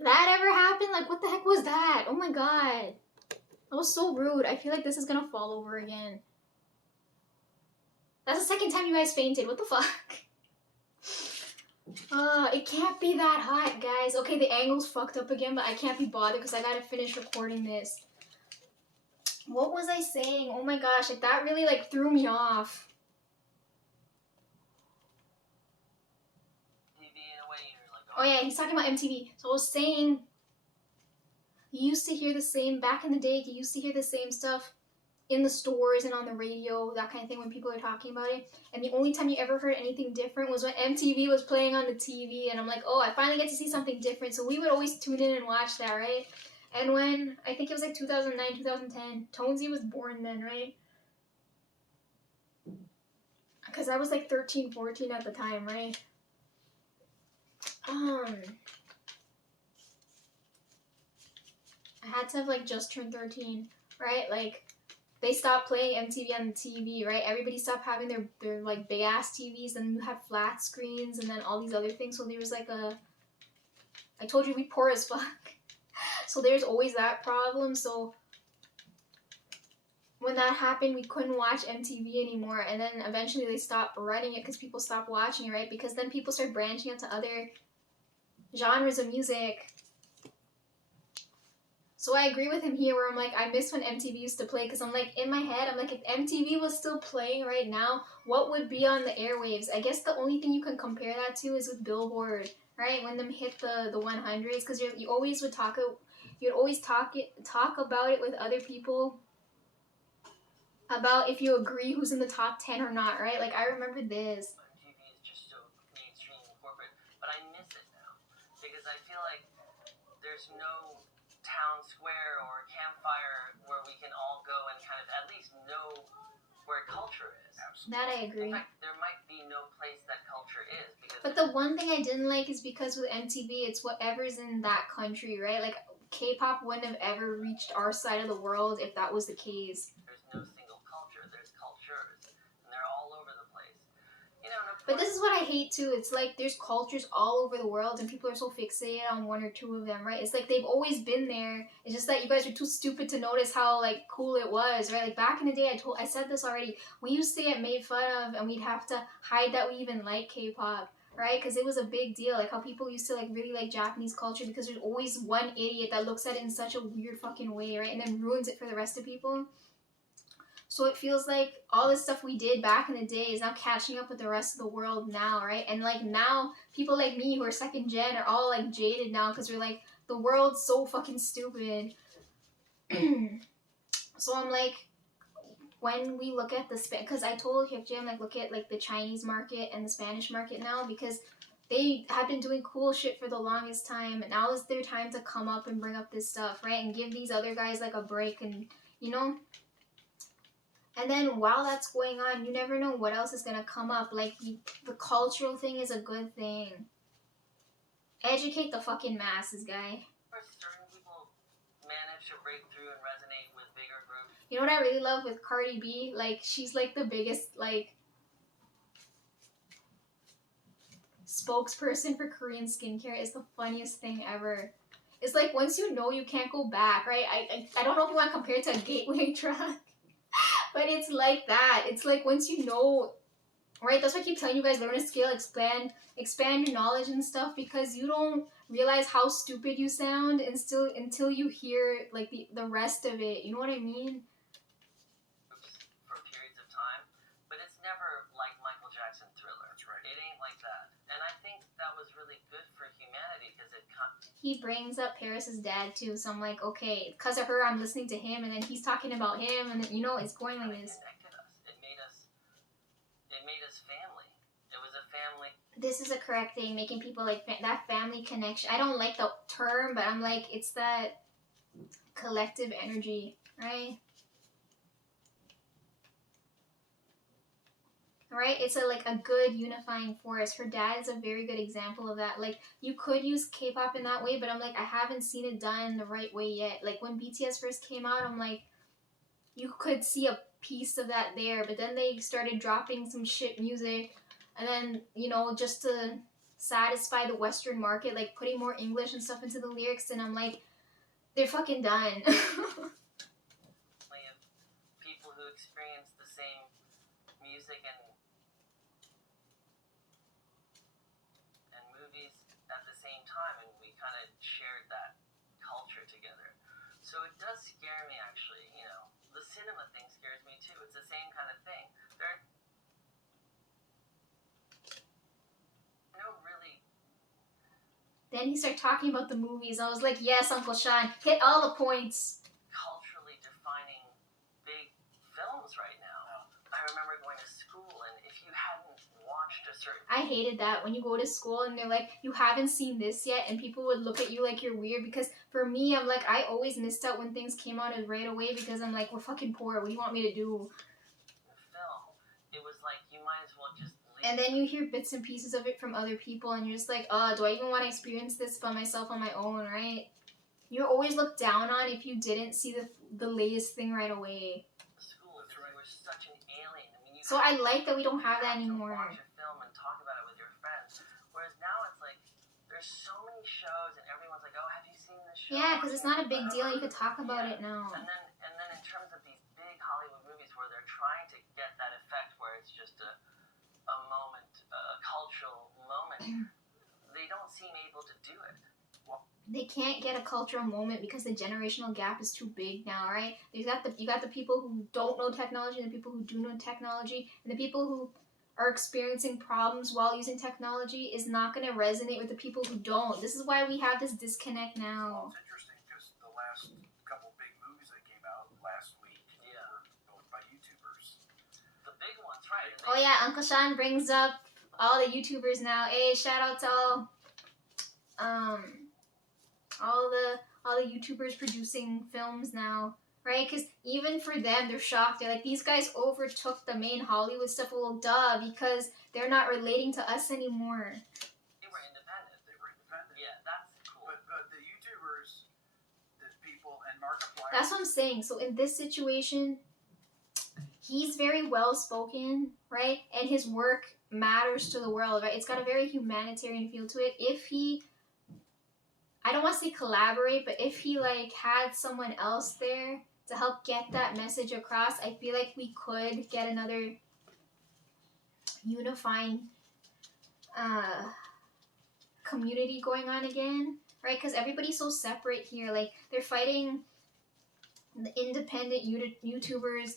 That ever happened? Like, what the heck was that? Oh my god. That was so rude. I feel like this is gonna fall over again. That's the second time you guys fainted. What the fuck? It can't be that hot, guys. Okay, the angle's fucked up again, but I can't be bothered because I gotta finish recording this. What was I saying? Oh my gosh, like that really like threw me off. Oh yeah, he's talking about MTV. So I was saying, you used to hear the same, back in the day, you used to hear the same stuff in the stores and on the radio, that kind of thing, when people are talking about it. And the only time you ever heard anything different was when MTV was playing on the TV. And I'm like, oh, I finally get to see something different. So we would always tune in and watch that, right? And when, I think it was like 2009, 2010, Tonesy was born then, right? Because I was like 13, 14 at the time, right? I had to have like just turned 13, right? Like, they stopped playing MTV on the TV, right? Everybody stopped having their like big ass TVs, and you had flat screens and then all these other things. So there was like I told you we poor as fuck. So there's always that problem. So when that happened, we couldn't watch MTV anymore. And then eventually they stopped running it because people stopped watching it, right? Because then people started branching into other genres of music. So I agree with him here where I'm like, I miss when MTV used to play, because I'm like, in my head, I'm like, if MTV was still playing right now, what would be on the airwaves? I guess the only thing you can compare that to is with Billboard, right? When them hit the 100s, because you always would you'd always talk about it with other people about if you agree who's in the top 10 or not, right? Like, I remember this. TV is just so mainstream and corporate, but I miss it now because I feel like there's no town square or campfire where we can all go and kind of at least know where culture is. Absolutely. That I agree. In fact, there might be no place that culture is. But the one thing I didn't like is because with MTV, it's whatever's in that country, right? Like, K-pop wouldn't have ever reached our side of the world if that was the case. There's no single culture. There's cultures, and they're all over the place. You know, but this is what I hate too. It's like there's cultures all over the world and people are so fixated on one or two of them, right? It's like they've always been there. It's just that you guys are too stupid to notice how like cool it was, right? Like back in the day, I said this already. We used to get made fun of and we'd have to hide that we even like K-pop, right? Because it was a big deal. Like how people used to like really like Japanese culture because there's always one idiot that looks at it in such a weird fucking way, right? And then ruins it for the rest of people. So it feels like all this stuff we did back in the day is now catching up with the rest of the world now, right? And like now, people like me who are second gen are all like jaded now because we're like, the world's so fucking stupid. So I'm like, when we look at the because I told Hyukji, I'm like, look at like the Chinese market and the Spanish market now, because they have been doing cool shit for the longest time, and now is their time to come up and bring up this stuff, right? And give these other guys like a break, and you know. And then while that's going on, you never know what else is going to come up. Like, the cultural thing is a good thing. Educate the fucking masses, guy. Certain people manage to break through and resonate with bigger groups. You know what I really love with Cardi B? Like, she's like the biggest, like, spokesperson for Korean skincare. It's the funniest thing ever. It's like, once you know, you can't go back, right? I don't know if you want to compare it to a gateway drug. But it's like that. It's like once you know, right? That's why I keep telling you guys, learn a skill, expand your knowledge and stuff, because you don't realize how stupid you sound until you hear like the rest of it. You know what I mean? For periods of time, but it's never like Michael Jackson Thriller. That's right. It ain't like that. And I think that was really good for humanity because he brings up Paris's dad too, so I'm like, okay, because of her, I'm listening to him, and then he's talking about him, and then, you know, it's going like this. It made us family. It was a family. This is a correct thing, making people like that family connection. I don't like the term, but I'm like, it's that collective energy, right? Right? It's like a good unifying force. Her dad is a very good example of that. Like, you could use K-pop in that way, but I'm like, I haven't seen it done the right way yet. Like, when BTS first came out, I'm like, you could see a piece of that there, but then they started dropping some shit music, and then, you know, just to satisfy the Western market, like putting more English and stuff into the lyrics, and I'm like, they're fucking done. Of people who experience the same music and movies at the same time, and we kind of shared that culture together. So it does scare me, actually. You know, the cinema thing scares me too. It's the same kind of thing. There are no really. Then he started talking about the movies. I was like, yes, Uncle Sean, hit all the points. Culturally defining big films right now. I remember going to school, and if you hadn't watched a certain. I hated that when you go to school and they're like, you haven't seen this yet, and people would look at you like you're weird, because for me, I'm like, I always missed out when things came out right away, because I'm like, we're fucking poor, what do you want me to do? Film, it was like, you might as well just leave. And then you hear bits and pieces of it from other people, and you're just like, do I even want to experience this by myself on my own, right? You're always looked down on if you didn't see the latest thing right away. School, you were such an alien. I mean, so I like that we don't have that anymore. Watch a film and talk about it with your friends. Whereas now it's like, there's so many shows, and everyone's like, oh, have you seen this show? Yeah, because it's not a big deal. You could talk about it now. And then in terms of these big Hollywood movies where they're trying to get that effect where it's just a moment, a cultural moment, they don't seem able to do it. They can't get a cultural moment because the generational gap is too big now, right? You got the people who don't know technology and the people who do know technology, and the people who are experiencing problems while using technology is not going to resonate with the people who don't. This is why we have this disconnect now. Well, it's interesting because the last couple big movies that came out last week were both by YouTubers. The big ones, right? Oh yeah, Uncle Sean brings up all the YouTubers now. Hey, shout out to all the YouTubers producing films now, right? Because even for them, they're shocked. They're like, these guys overtook the main Hollywood stuff. Well, duh, because they're not relating to us anymore. They were independent. Yeah, that's cool. But the YouTubers, the people, and Markiplier. That's what I'm saying. So in this situation, he's very well spoken, right? And his work matters to the world, right? It's got a very humanitarian feel to it. If he, I don't want to say collaborate, but if he like had someone else there to help get that message across, I feel like we could get another unifying community going on again, right? Because everybody's so separate here. Like, they're fighting the independent YouTubers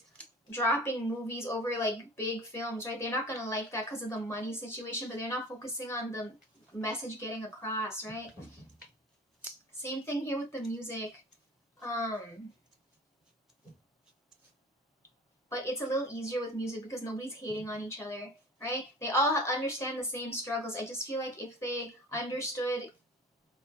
dropping movies over like big films, right? They're not gonna like that because of the money situation, but they're not focusing on the message getting across, right? Same thing here with the music. But it's a little easier with music because nobody's hating on each other, right? They all understand the same struggles. I just feel like if they understood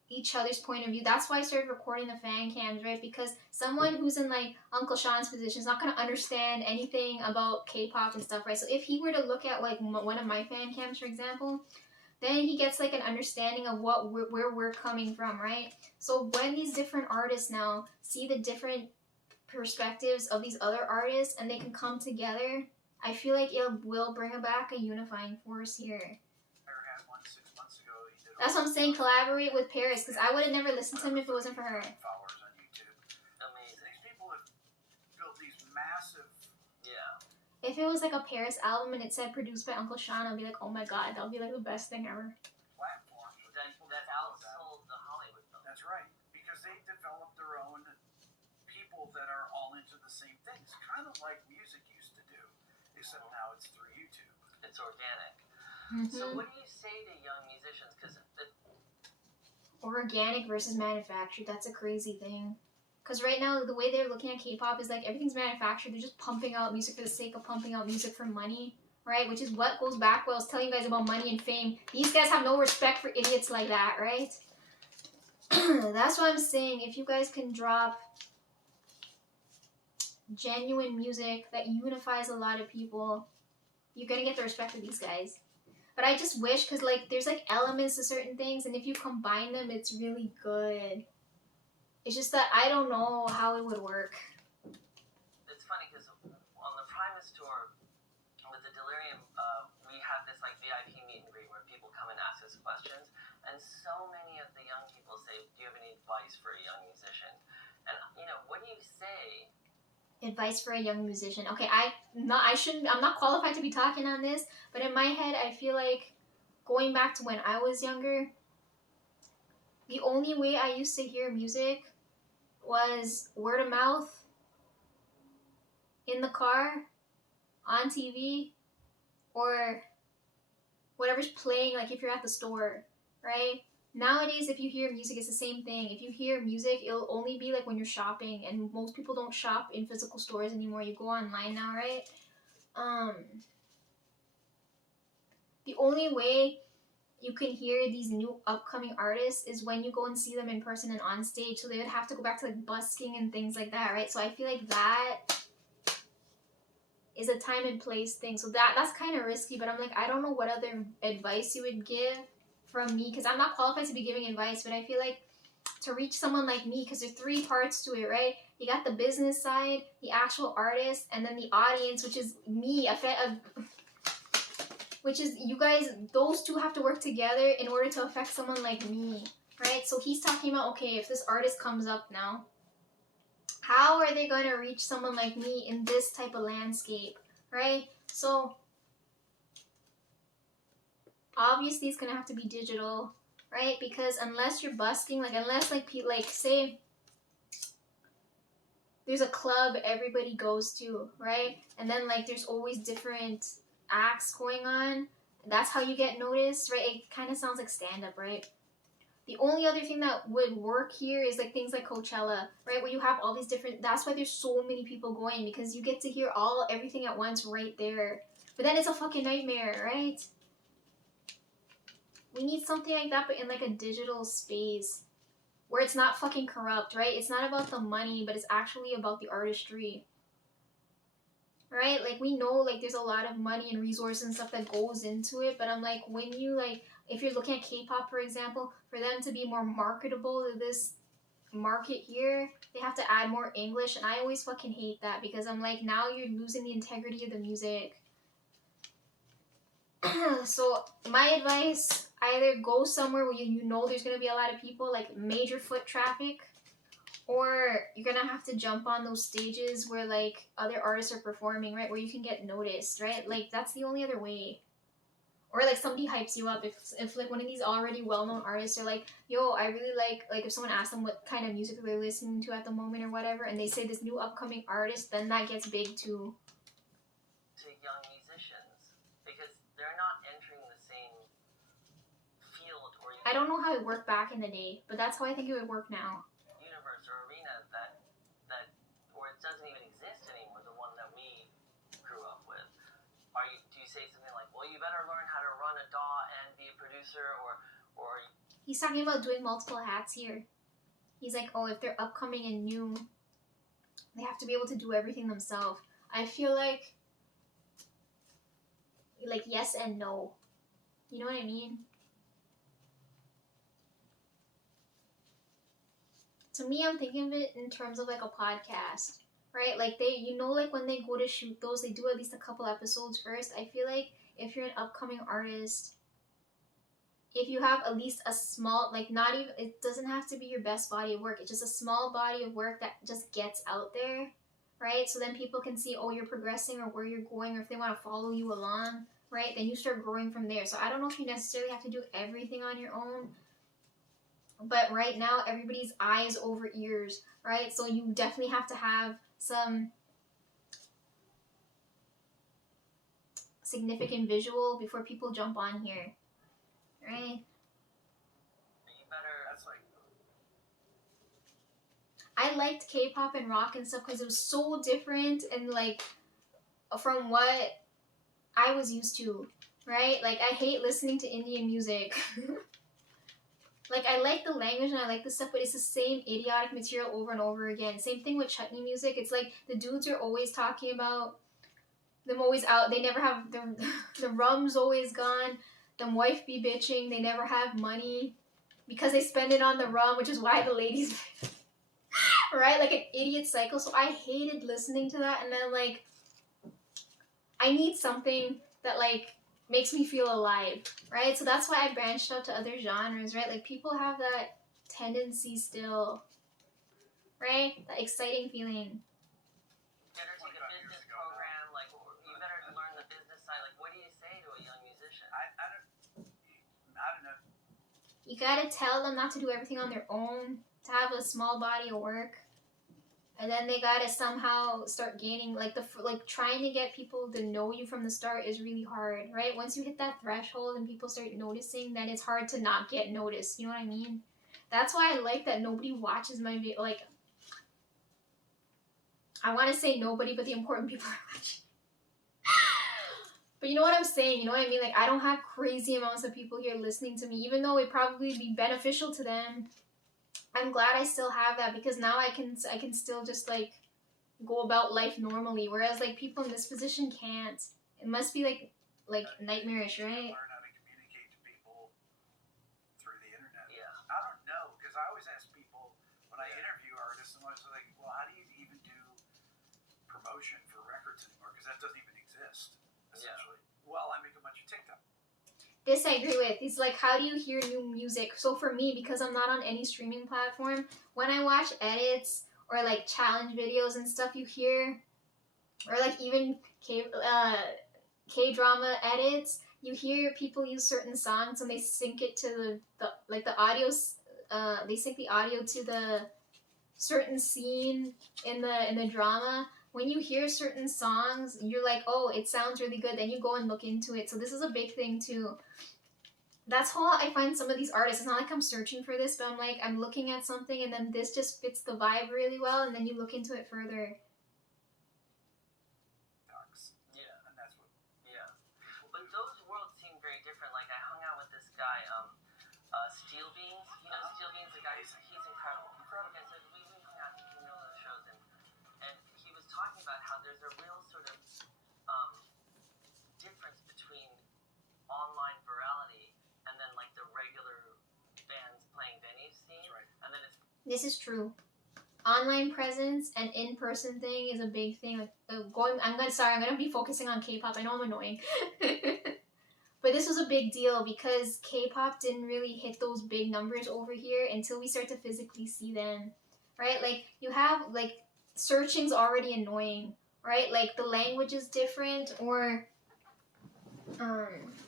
each other's point of view, that's why I started recording the fan cams, right? Because someone who's in like Uncle Sean's position is not going to understand anything about K-pop and stuff, right? So if he were to look at like one of my fan cams, for example, then he gets like an understanding of where we're coming from, right? So when these different artists now see the different perspectives of these other artists and they can come together, I feel like it will bring back a unifying force here. That's what I'm saying, collaborate with Paris, because I would have never listened to him if it wasn't for her. Followers on YouTube. Amazing. These people have built these massive. Yeah. If it was like a Paris album and it said produced by Uncle Sean, I'd be like, oh my god, that would be like the best thing ever. Platforms. That outsold the Hollywood film. That's right, because they developed their own people that are all into the same things, kind of like music used to do, except now it's through YouTube. It's organic. Mm-hmm. So what do you say to young musicians? Because organic versus manufactured, that's a crazy thing. Because right now, the way they're looking at K-pop is like everything's manufactured. They're just pumping out music for the sake of pumping out music for money, right? Which is what goes back when I was telling you guys about money and fame. These guys have no respect for idiots like that, right? That's what I'm saying. If you guys can drop genuine music that unifies a lot of people, you're gonna get the respect of these guys. But I just wish, because like there's like elements to certain things, and if you combine them, it's really good. It's just that I don't know how it would work. It's funny because on the Primus tour with the Delirium, we have this like VIP meet and greet where people come come and ask us questions. And so many of the young people say, do you have any advice for a young musician? And, what do you say? Advice for a young musician. Okay, I'm not qualified to be talking on this, but in my head, I feel like going back to when I was younger, the only way I used to hear music was word of mouth, in the car, on TV, or whatever's playing, like if you're at the store, right? Nowadays, if you hear music, it's the same thing. If you hear music, it'll only be like when you're shopping, and most people don't shop in physical stores anymore. You go online now, right? The only way you can hear these new upcoming artists is when you go and see them in person and on stage. So they would have to go back to like busking and things like that, right? So I feel like that is a time and place thing. So that's kind of risky, but I'm like, I don't know what other advice you would give from me, because I'm not qualified to be giving advice, but I feel like to reach someone like me, because there's 3 parts to it, right? You got the business side, the actual artist, and then the audience, which is me, which is you guys. Those 2 have to work together in order to affect someone like me, right? So he's talking about, okay, if this artist comes up now, how are they going to reach someone like me in this type of landscape, right? So obviously it's going to have to be digital, right? Because unless you're busking, unless say there's a club everybody goes to, right? And then there's always different acts going on. That's how you get noticed, right? It kind of sounds like stand-up, right? The only other thing that would work here is things like Coachella, right? Where you have all these different, that's why there's so many people going, because you get to hear everything at once right there. But then it's a fucking nightmare, right? We need something like that, but in a digital space where it's not fucking corrupt, right? It's not about the money, but it's actually about the artistry, right? We know there's a lot of money and resources and stuff that goes into it, but I'm when you if you're looking at K-pop, for example, for them to be more marketable to this market here, they have to add more English, and I always fucking hate that, because I'm now you're losing the integrity of the music. So my advice, either go somewhere where you know there's going to be a lot of people, major foot traffic, or you're going to have to jump on those stages where other artists are performing, right, where you can get noticed, right? That's the only other way. Or somebody hypes you up. If one of these already well-known artists are yo, I really like if someone asks them what kind of music they're listening to at the moment or whatever, and they say this new upcoming artist, then that gets big too. To young musicians, because they're not entering the same field or I don't know how it worked back in the day, but that's how I think it would work now. Universe or arena that or it doesn't even exist anymore, the one that we grew up with. Do you say something like, well, you better learn how to run a DAW and be a producer, or He's talking about doing multiple hats here. He's oh, if they're upcoming and new, they have to be able to do everything themselves. I feel like yes and no. You know what I mean? To me, I'm thinking of it in terms of a podcast, right? When they go to shoot those, they do at least a couple episodes first. I feel like if you're an upcoming artist, if you have at least a small, not even, it doesn't have to be your best body of work. It's just a small body of work that just gets out there, right? So then people can see, oh, you're progressing, or where you're going, or if they want to follow you along, right? Then you start growing from there. So I don't know if you necessarily have to do everything on your own. But right now, everybody's eyes over ears, right? So you definitely have to have some significant visual before people jump on here, right? I liked K-pop and rock and stuff because it was so different and from what I was used to, right? I hate listening to Indian music. I like the language and I like the stuff, but it's the same idiotic material over and over again. Same thing with chutney music. It's the dudes are always talking about them always out. They never have, the rum's always gone. Them wife be bitching. They never have money because they spend it on the rum, which is why the ladies, right? An idiot cycle. So I hated listening to that. And then I need something that makes me feel alive, right? So that's why I branched out to other genres, right? Like people have that tendency still, right? That exciting feeling. Better take a business program, like you better learn the business side. Like, what do you say to a young musician? I don't know. You gotta tell them not to do everything on their own, to have a small body of work, and then they gotta somehow start gaining like trying to get people to know you from the start is really hard, right? Once you hit that threshold and people start noticing, then it's hard to not get noticed. You know what I mean? That's why I like that nobody watches my video. Like, I want to say nobody, but the important people are watching. But you know what I'm saying? You know what I mean? Like, I don't have crazy amounts of people here listening to me, even though it probably be beneficial to them. I'm glad I still have that because now I can still just like go about life normally, whereas like people in this position can't. It must be like nightmarish, right? Learn how to communicate to people through the internet. Yeah. I don't know, because I always ask people when I interview artists, and I was like, well, how do you even do promotion for records anymore? Because that doesn't even exist, essentially. Yeah. Well, I make a bunch of TikTok. This I agree with. It's like, how do you hear new music? So for me, because I'm not on any streaming platform, when I watch edits or like challenge videos and stuff, you hear, or like even K-drama edits, you hear people use certain songs and they sync it to the audio. They sync the audio to the certain scene in the drama. When you hear certain songs, you're like, oh, it sounds really good. Then you go and look into it. So this is a big thing too. That's how I find some of these artists. It's not like I'm searching for this, but I'm like, I'm looking at something and then this just fits the vibe really well, and then you look into it further. Yeah. And that's what. Yeah. But those worlds seem very different. Like I hung out with this guy, Steel Beans. You know Steel Beans, the guy. He's incredible. Okay, so we hung out in the middle of the shows, and he was talking about how there's a real sort of difference between online virality and then like the regular bands playing venue scene. Right. And then it's. This is true. Online presence and in-person thing is a big thing. Like I'm gonna be focusing on K-pop. I know I'm annoying. But this was a big deal because K-pop didn't really hit those big numbers over here until we start to physically see them, right? Like, you have, like, searching's already annoying, right? Like, the language is different, or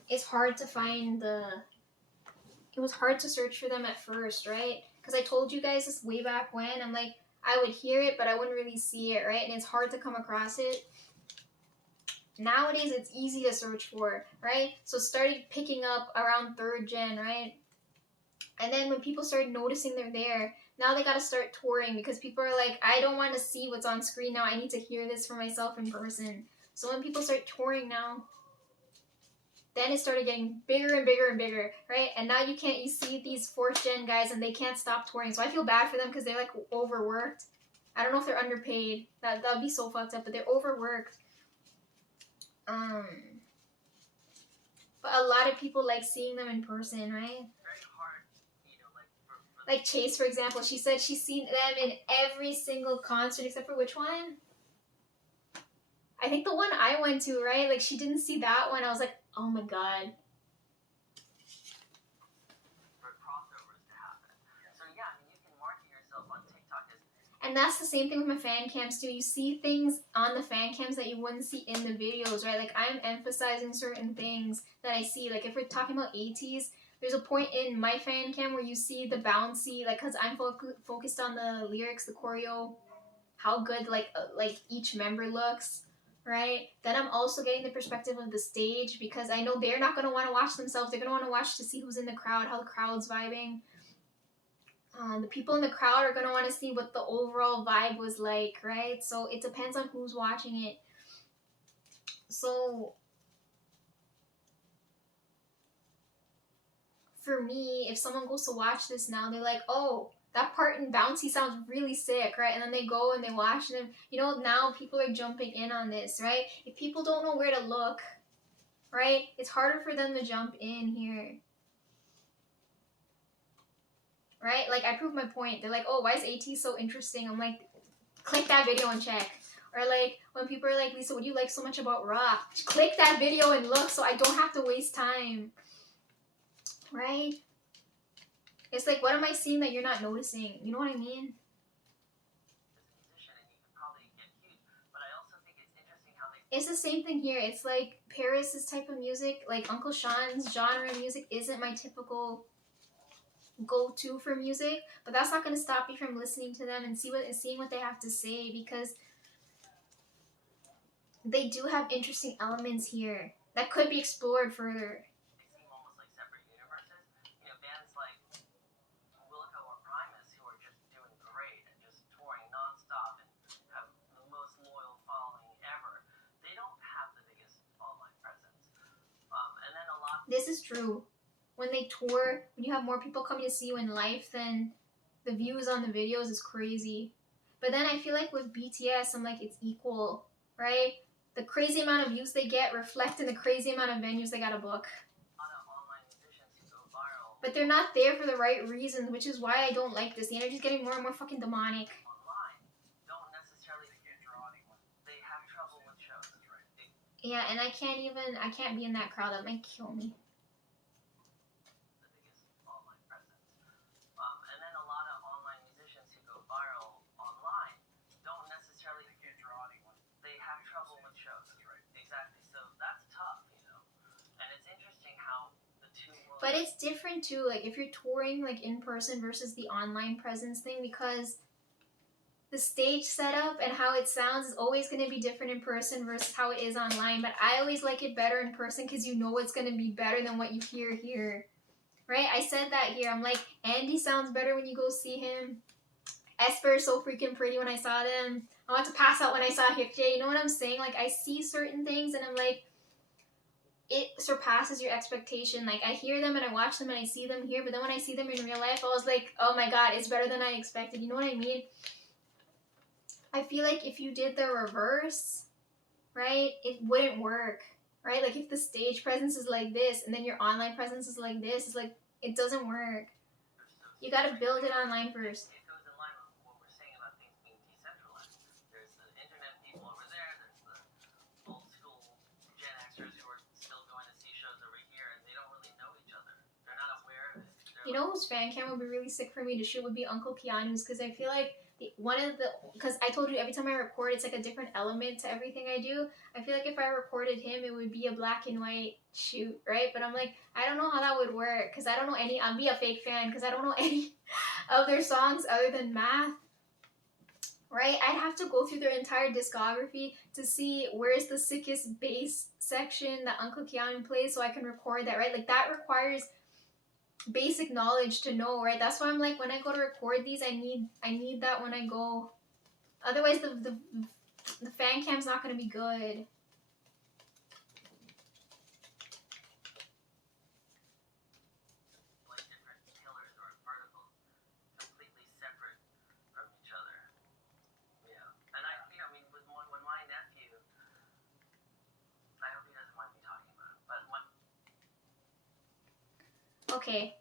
it's hard to find it was hard to search for them at first, right? Because I told you guys this way back when, I'm like, I would hear it, but I wouldn't really see it, right? And it's hard to come across it. Nowadays, it's easy to search for, right? So started picking up around 3rd gen, right? And then when people started noticing they're there, now they gotta start touring because people are like, I don't want to see what's on screen now. I need to hear this for myself in person. So when people start touring now, then it started getting bigger and bigger and bigger, right? And now you see these 4th gen guys and they can't stop touring. So I feel bad for them because they're like overworked. I don't know if they're underpaid. That would be so fucked up, but they're overworked. But a lot of people like seeing them in person, right? Very hard, you know, like Chase, for example. She said she's seen them in every single concert except for which one? I think the one I went to, right? Like, she didn't see that one. I was like, oh my god. For crossovers to happen. So yeah, I mean, you can market yourself on TikTok as. And that's the same thing with my fan cams too. You see things on the fan cams that you wouldn't see in the videos, right? Like, I'm emphasizing certain things that I see. Like, if we're talking about ATEEZ, there's a point in my fan cam where you see the bouncy, like, because I'm focused on the lyrics, the choreo, how good, like each member looks, right? Then I'm also getting the perspective of the stage because I know they're not going to want to watch themselves. They're going to want to watch to see who's in the crowd, how the crowd's vibing. The people in the crowd are going to want to see what the overall vibe was like, right? So it depends on who's watching it. So for me, if someone goes to watch this now, they're like, oh, that part in Bouncy sounds really sick, right? And then they go and they watch them. You know, now people are jumping in on this, right? If people don't know where to look, right, it's harder for them to jump in here. Right? Like, I proved my point. They're like, oh, why is ATEEZ so interesting? I'm like, click that video and check. Or like when people are like, Lisa, what do you like so much about rock? Click that video and look so I don't have to waste time. Right? It's like, what am I seeing that you're not noticing? You know what I mean? It's the same thing here. It's like Paris's type of music, like Uncle Sean's genre of music isn't my typical go-to for music, but that's not going to stop me from listening to them and seeing what they have to say, because they do have interesting elements here that could be explored further. They seem almost like separate universes. You know, bands like Wilco or Primus, who are just doing great and just touring nonstop and have the most loyal following ever, they don't have the biggest online presence. And then a lot. This is true. When they tour, when you have more people coming to see you in life, then the views on the videos is crazy. But then I feel like with BTS, I'm like, it's equal, right? The crazy amount of views they get reflect in the crazy amount of venues they gotta book. A lot of online musicians who go viral. But they're not there for the right reasons, which is why I don't like this. The energy's getting more and more fucking demonic. Online don't necessarily, they can't draw anyone. They have trouble with shows. That's right. Yeah, and I can't be in that crowd. That might kill me. And then a lot of online musicians who go viral online don't necessarily, they can't draw anyone. They have trouble with shows. That's right. Exactly. So that's tough, you know. And it's interesting how the two worlds. But it's different too, like if you're touring like in person versus the online presence thing, because the stage setup and how it sounds is always going to be different in person versus how it is online. But I always like it better in person because you know it's going to be better than what you hear here. Right? I said that here. I'm like, Andy sounds better when you go see him. Esper is so freaking pretty when I saw them. I want to pass out when I saw Hyukjae. You know what I'm saying? Like, I see certain things and I'm like, it surpasses your expectation. Like, I hear them and I watch them and I see them here, but then when I see them in real life, I was like, oh my god, it's better than I expected. You know what I mean? I feel like if you did the reverse, right, it wouldn't work. Right? Like if the stage presence is like this and then your online presence is like this, it's like, it doesn't work. You gotta build it online first. It goes in line with what we're saying about things being decentralized. There's the internet people over there, there's the old school Gen Xers who are still going to see shows over here, and they don't really know each other. They're not aware of it. You know whose fan cam would be really sick for me to shoot would be Uncle Keanu's, because I feel like because I told you every time I record it's like a different element to everything I do. I feel like if I recorded him it would be a black and white shoot, right? But I'm like, I don't know how that would work, because I don't know any, I'll be a fake fan because I don't know any of their songs other than Math, right? I'd have to go through their entire discography to see where's the sickest bass section that Uncle Keanu plays so I can record that, right? Like that requires basic knowledge to know, right? That's why I'm like, when I go to record these, I need that when I go. Otherwise the fan cam's not going to be good. Like different pillars or verticals, completely separate from each other. Yeah. And I mean, when my nephew, I hope he doesn't mind me talking about it, but Okay,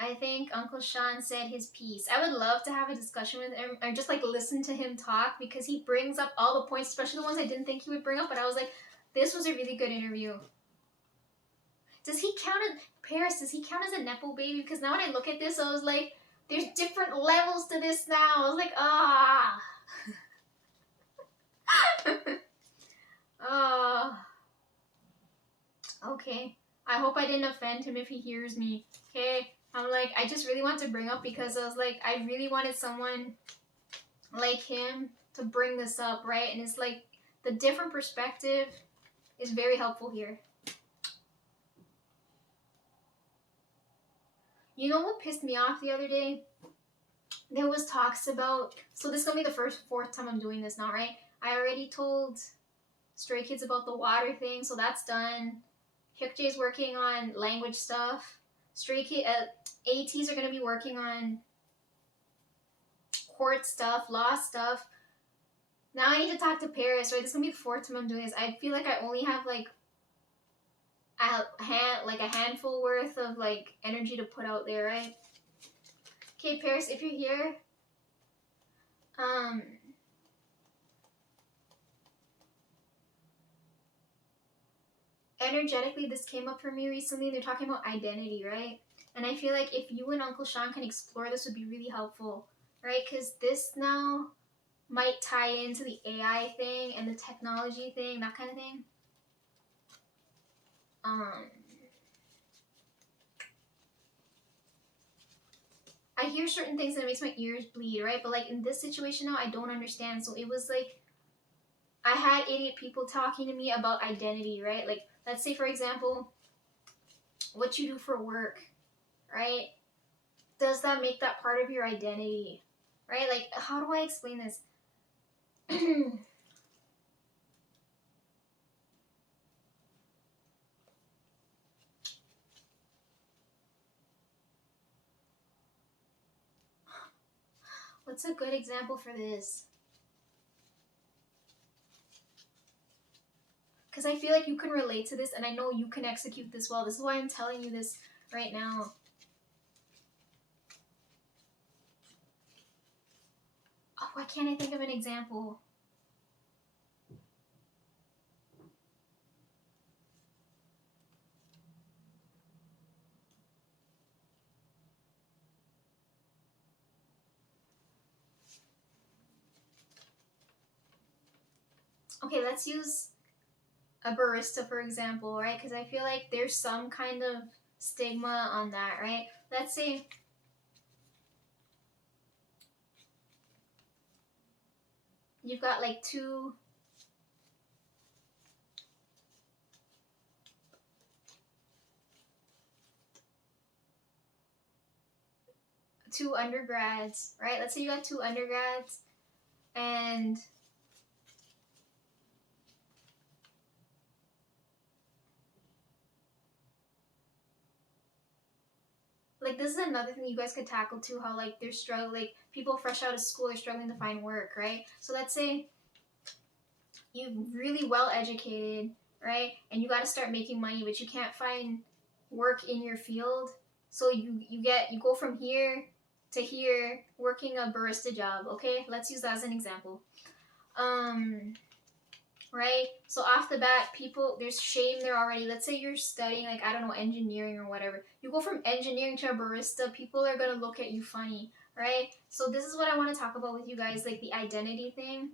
I think Uncle Sean said his piece. I would love to have a discussion with him or just like listen to him talk, because he brings up all the points, especially the ones I didn't think he would bring up, but I was like, this was a really good interview. Does he count as Paris? Does he count as a Nepo baby? Because now when I look at this, I was like, there's different levels to this now. I was like, ah. Okay. I hope I didn't offend him if he hears me. Okay? I'm like, I just really want to bring up, because I was like, I really wanted someone like him to bring this up, right? And it's like, the different perspective is very helpful here. You know what pissed me off the other day? There was talks about, so this is going to be the fourth time I'm doing this now, right? I already told Stray Kids about the water thing, so that's done. Hyukjae's working on language stuff. ATs are going to be working on court stuff, law stuff. Now I need to talk to Paris, right? This is going to be the fourth time I'm doing this. I feel like I only have like a handful worth of like energy to put out there, right? Okay, Paris, if you're here, energetically, this came up for me recently. They're talking about identity, right? And I feel like if you and Uncle Sean can explore this, would be really helpful, right? Because this now might tie into the AI thing and the technology thing, that kind of thing. I hear certain things and it makes my ears bleed, right? But like in this situation now, I don't understand. So it was like I had idiot people talking to me about identity, right? Like let's say for example, what you do for work, right? Does that make that part of your identity, right? Like how do I explain this? What's a good example for this? Because I feel like you can relate to this and I know you can execute this well. This is why I'm telling you this right now. Oh, why can't I think of an example? Okay, let's use a barista for example, right? Because I feel like there's some kind of stigma on that, right? Let's say you've got like two undergrads, right? Let's say you got two undergrads and like this is another thing you guys could tackle too, how like they're struggling, like people fresh out of school are struggling to find work, right? So let's say you're really well educated, right? And you got to start making money, but you can't find work in your field. So you go from here to here working a barista job, okay? Let's use that as an example. Right? So off the bat, people, there's shame there already. Let's say you're studying, like, I don't know, engineering or whatever. You go from engineering to a barista, people are going to look at you funny, right? So this is what I want to talk about with you guys, like the identity thing.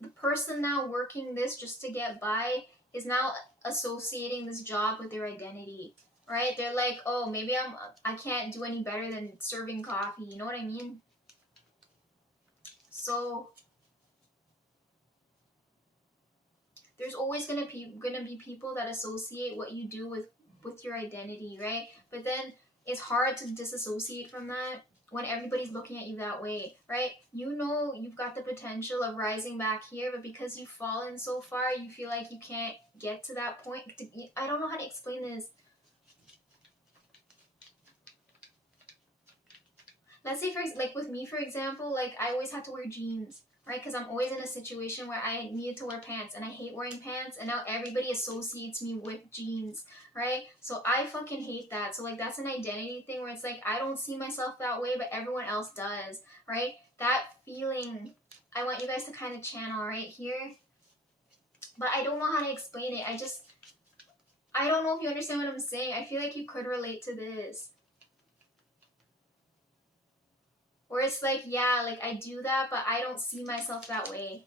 The person now working this just to get by is now associating this job with their identity, right? They're like, oh, maybe I can't do any better than serving coffee. You know what I mean? So there's always gonna be people that associate what you do with your identity, right? But then it's hard to disassociate from that when everybody's looking at you that way, right? You know you've got the potential of rising back here, but because you've fallen so far, you feel like you can't get to that point. I don't know how to explain this. Let's say, like with me, for example, like I always had to wear jeans, right? Because I'm always in a situation where I needed to wear pants and I hate wearing pants, and now everybody associates me with jeans, right? So I fucking hate that. So like that's an identity thing where it's like I don't see myself that way, but everyone else does, right? That feeling, I want you guys to kind of channel right here. But I don't know how to explain it. I don't know if you understand what I'm saying. I feel like you could relate to this. Where it's like, yeah, like I do that, but I don't see myself that way,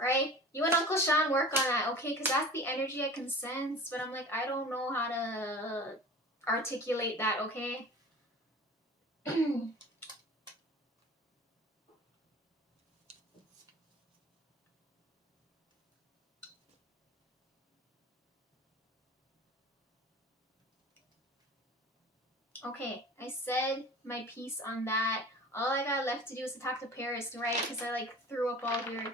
right? You and Uncle Sean work on that, okay? Because that's the energy I can sense, but I'm like, I don't know how to articulate that, okay? Okay, I said my piece on that. All I got left to do is to talk to Paris, right? Because I like threw up all here.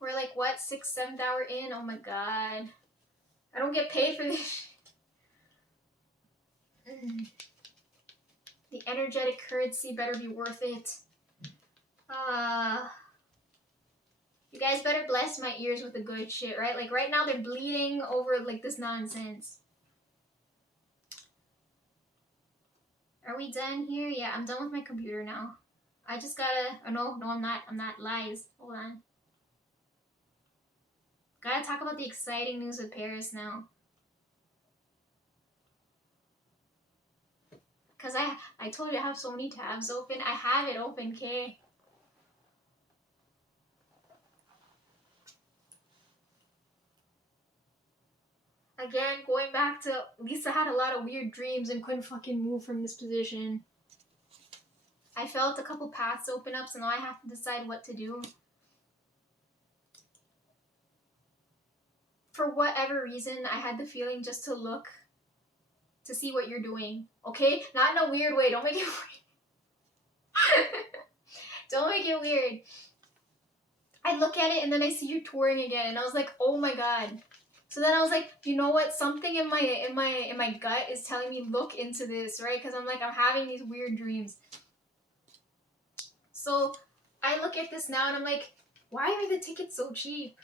We're like, what, 6th, 7th hour in? Oh my god. I don't get paid for this. The energetic currency better be worth it. You guys better bless my ears with the good shit, right? Like right now they're bleeding over like this nonsense. Are we done here? Yeah, I'm done with my computer now. I just gotta, oh no, I'm not, lies. Hold on. Gotta talk about the exciting news with Paris now. Cause I told you I have so many tabs open. I have it open, okay? Again, going back to Lisa had a lot of weird dreams and couldn't fucking move from this position. I felt a couple paths open up, so now I have to decide what to do. For whatever reason, I had the feeling just to look to see what you're doing. Okay? Not in a weird way. Don't make it weird. Don't make it weird. I look at it and then I see you touring again and I was like, oh my god. So then I was like, you know what? Something in my gut is telling me look into this, right? Because I'm like, I'm having these weird dreams. So I look at this now and I'm like, why are the tickets so cheap?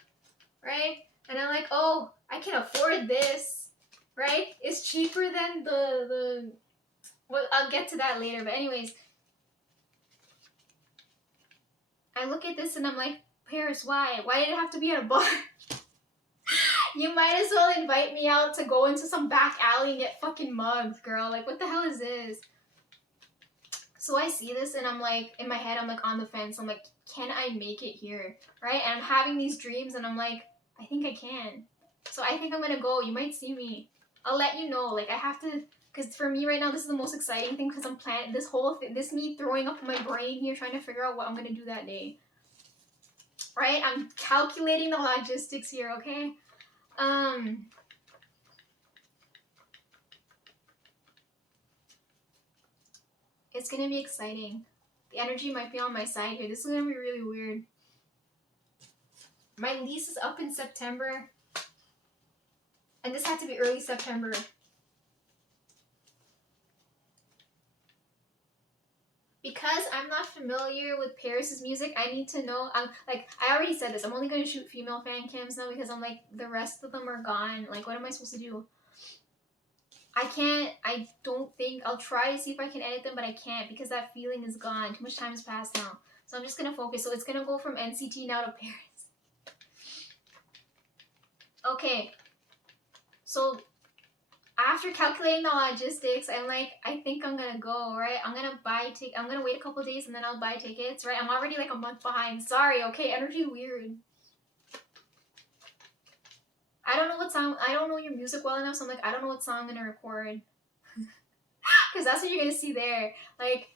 Right? And I'm like, oh, I can afford this. Right? It's cheaper than the well, I'll get to that later, but anyways. I look at this and I'm like, Paris, why? Why did it have to be at a bar? You might as well invite me out to go into some back alley and get fucking mugged, girl. Like, what the hell is this? So I see this and I'm like, in my head, I'm like on the fence. I'm like, can I make it here? Right? And I'm having these dreams and I'm like, I think I can. So I think I'm gonna go. You might see me. I'll let you know. Like, I have to, because for me right now, this is the most exciting thing because I'm planning this whole thing, this me throwing up my brain here trying to figure out what I'm gonna do that day. Right? I'm calculating the logistics here, okay? It's gonna be exciting. The energy might be on my side here. This is gonna be really weird. My lease is up in September. And this had to be early September. Because I'm not familiar with Paris's music, I need to know. Like, I already said this. I'm only going to shoot female fan cams now because I'm like, the rest of them are gone. Like, what am I supposed to do? I don't think, I'll try to see if I can edit them, but I can't because that feeling is gone. Too much time has passed now. So I'm just going to focus. So it's going to go from NCT now to Paris. Okay. So after calculating the logistics, I'm like, I think I'm gonna go, right? I'm gonna wait a couple days and then I'll buy tickets, right? I'm already like a month behind. Sorry, okay? Energy weird. I don't know what song, I don't know your music well enough, so I'm like, I don't know what song I'm gonna record. Because that's what you're gonna see there. Like,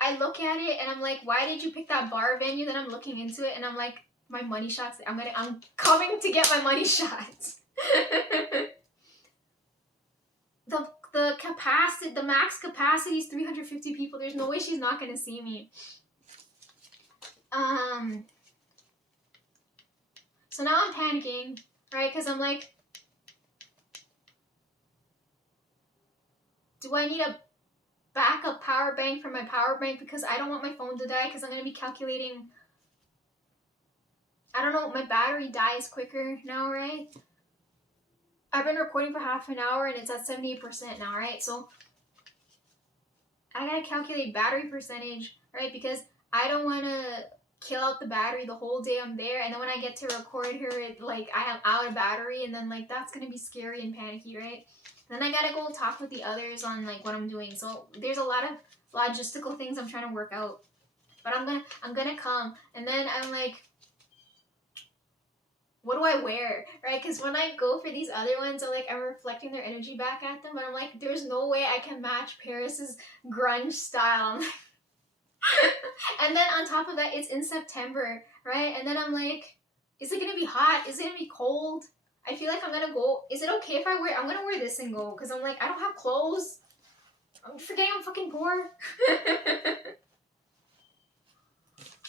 I look at it and I'm like, why did you pick that bar venue? Then I'm looking into it and I'm like, my money shots, I'm coming to get my money shots. The max capacity is 350 people. There's no way she's not gonna see me. So now I'm panicking, right? Because I'm like, do I need a backup power bank for my power bank? Because I don't want my phone to die because I'm gonna be calculating. I don't know, my battery dies quicker now, right? I've been recording for half an hour and it's at 78% now, right? So I gotta calculate battery percentage, right? Because I don't wanna kill out the battery the whole day I'm there, and then when I get to record her, like I have out of battery, and then like that's gonna be scary and panicky, right? And then I gotta go talk with the others on like what I'm doing. So there's a lot of logistical things I'm trying to work out. But I'm gonna come, and then I'm like, what do I wear, right? Because when I go for these other ones, I'm reflecting their energy back at them, but I'm like, there's no way I can match Paris's grunge style. And then on top of that, it's in September, right? And then I'm like, is it gonna be hot? Is it gonna be cold? I feel like I'm gonna go, is it okay if I'm gonna wear this and go, because I'm like, I don't have clothes. I'm forgetting I'm fucking poor.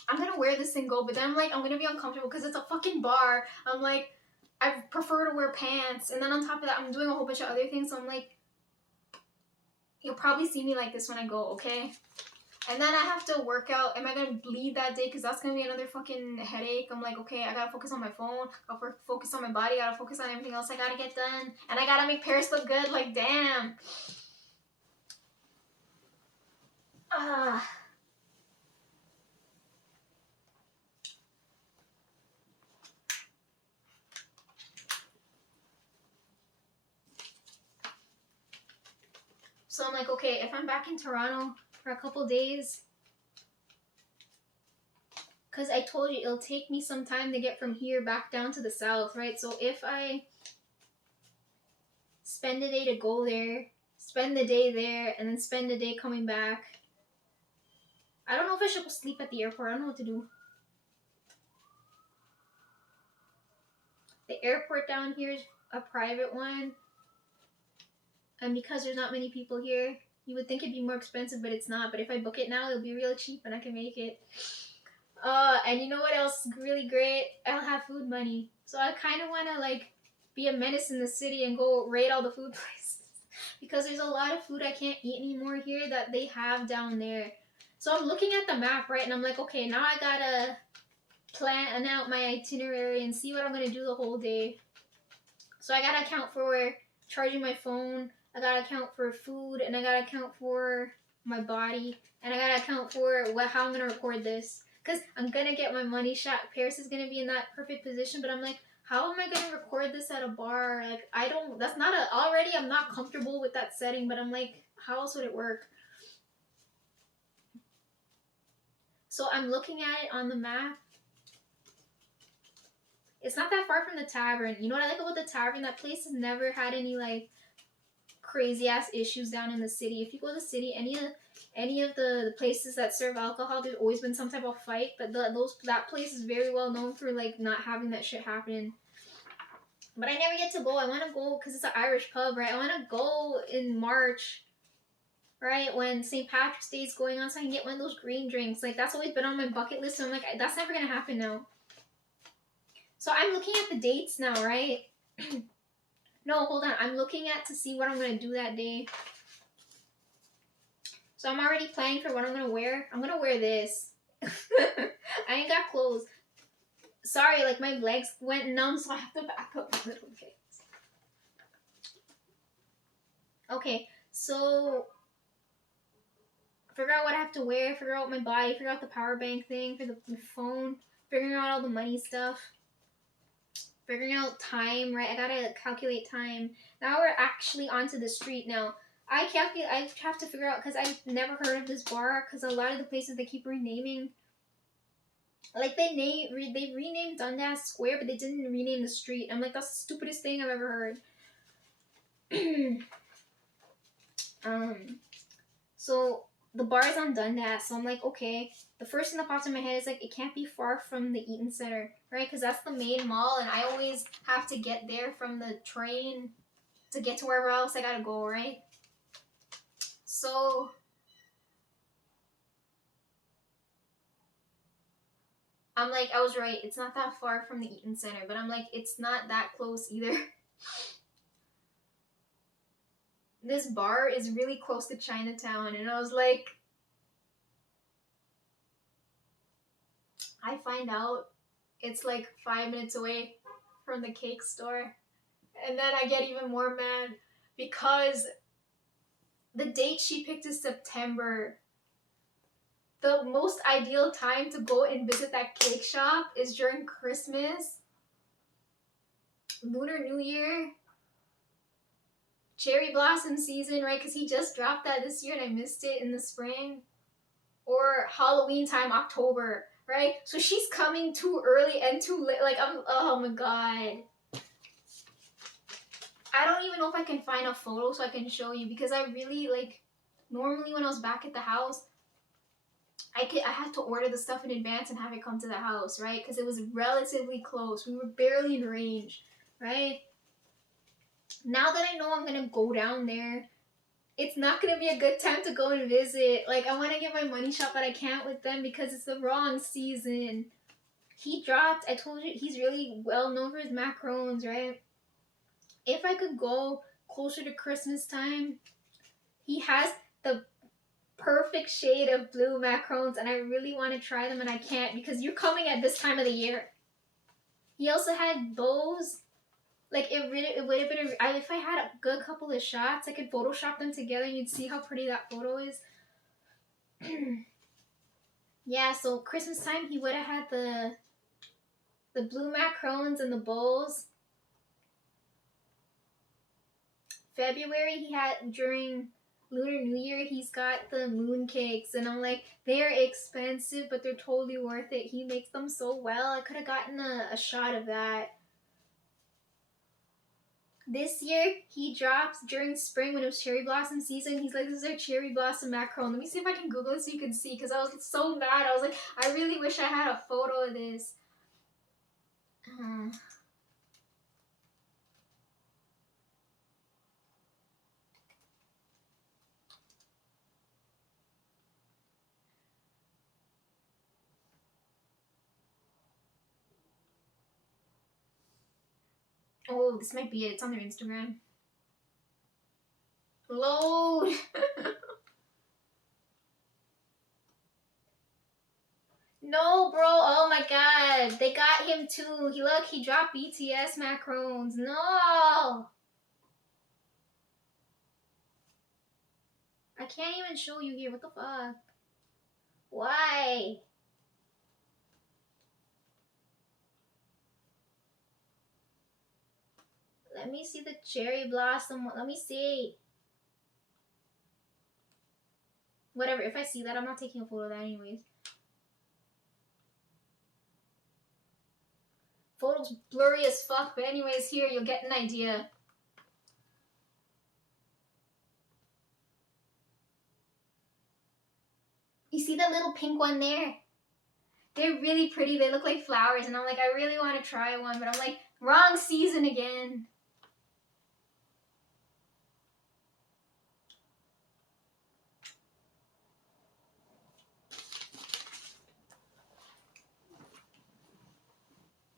I'm gonna wear this and go, but then I'm like, I'm gonna be uncomfortable because it's a fucking bar. I'm like, I prefer to wear pants, and then on top of that, I'm doing a whole bunch of other things, so I'm like, you'll probably see me like this when I go, okay? And then I have to work out, am I gonna bleed that day? Because that's gonna be another fucking headache. I'm like, okay, I gotta focus on my phone, I'll focus on my body, I gotta focus on everything else I gotta get done, and I gotta make Paris look good, like, damn. So I'm like, okay, if I'm back in Toronto for a couple days, because I told you it'll take me some time to get from here back down to the south, right? So if I spend a day to go there, spend the day there, and then spend a day coming back, I don't know if I should go sleep at the airport. I don't know what to do. The airport down here is a private one. And because there's not many people here, you would think it'd be more expensive, but it's not. But if I book it now, it'll be real cheap and I can make it. And you know what else is really great? I'll have food money. So I kind of want to like be a menace in the city and go raid all the food places. Because there's a lot of food I can't eat anymore here that they have down there. So I'm looking at the map, right? And I'm like, okay, now I gotta plan out my itinerary and see what I'm gonna do the whole day. So I gotta account for charging my phone, I gotta account for food, and I gotta account for my body, and I gotta account for how I'm gonna record this. Because I'm gonna get my money shot. Paris is gonna be in that perfect position, but I'm like, how am I gonna record this at a bar? Like, already I'm not comfortable with that setting, but I'm like, how else would it work? So I'm looking at it on the map. It's not that far from the tavern. You know what I like about the tavern? That place has never had any like crazy ass issues down in the city. If you go to the city, any of the places that serve alcohol, there's always been some type of fight. But that place is very well known for like not having that shit happen. But I never get to go. I want to go because it's an Irish pub, right? I want to go in March, right, when St. Patrick's Day is going on, so I can get one of those green drinks. Like that's always been on my bucket list. So I'm like, that's never gonna happen now. So I'm looking at the dates now, right? No, hold on. I'm looking at to see what I'm going to do that day. So I'm already planning for what I'm going to wear. I'm going to wear this. I ain't got clothes. Sorry, like my legs went numb, so I have to back up a little bit. Okay, so figure out what I have to wear, figure out my body, figure out the power bank thing for the phone, figuring out all the money stuff. Figuring out time, right? I gotta calculate time. Now we're actually onto the street. Now, I have to figure out, because I've never heard of this bar, because a lot of the places they keep renaming. Like, they renamed Dundas Square, but they didn't rename the street. I'm like, that's the stupidest thing I've ever heard. So, the bar is on Dundas, so I'm like, okay. The first thing that pops in my head is like, it can't be far from the Eaton Center, right? Because that's the main mall, and I always have to get there from the train to get to wherever else I gotta go, right? So I'm like, I was right. It's not that far from the Eaton Center, but I'm like, it's not that close either. This bar is really close to Chinatown, and I was like, I find out it's like 5 minutes away from the cake store. And then I get even more mad because the date she picked is September. The most ideal time to go and visit that cake shop is during Christmas, Lunar New Year, cherry blossom season, right? Because he just dropped that this year and I missed it in the spring. Or Halloween time, October. Right? So she's coming too early and too late. Like, oh my god. I don't even know if I can find a photo so I can show you, because I really, like, normally when I was back at the house, I had to order the stuff in advance and have it come to the house, right? Because it was relatively close. We were barely in range, right? Now that I know I'm going to go down there, it's not going to be a good time to go and visit. Like, I want to get my money shot, but I can't with them because it's the wrong season. He dropped, I told you, he's really well known for his macarons, right? If I could go closer to Christmas time, he has the perfect shade of blue macarons, and I really want to try them, and I can't because you're coming at this time of the year. He also had bows. Like, it would have been, if I had a good couple of shots, I could Photoshop them together and you'd see how pretty that photo is. Yeah, so Christmas time, he would have had the blue macarons and the bowls. February, he had, during Lunar New Year, he's got the moon cakes, and I'm like, they're expensive, but they're totally worth it. He makes them so well. I could have gotten a shot of that. This year, he drops during spring when it was cherry blossom season. He's like, this is our cherry blossom macaron. Let me see if I can Google it so you can see, because I was so mad. I was like, I really wish I had a photo of this. Oh, this might be it. It's on their Instagram. Load! No, bro. Oh my god. They got him too. He dropped BTS macarons. No! I can't even show you here. What the fuck? Why? Let me see the cherry blossom. Let me see. Whatever. If I see that, I'm not taking a photo of that anyways. Photo's blurry as fuck, but anyways, here, you'll get an idea. You see that little pink one there? They're really pretty. They look like flowers, and I'm like, I really want to try one, but I'm like, wrong season again.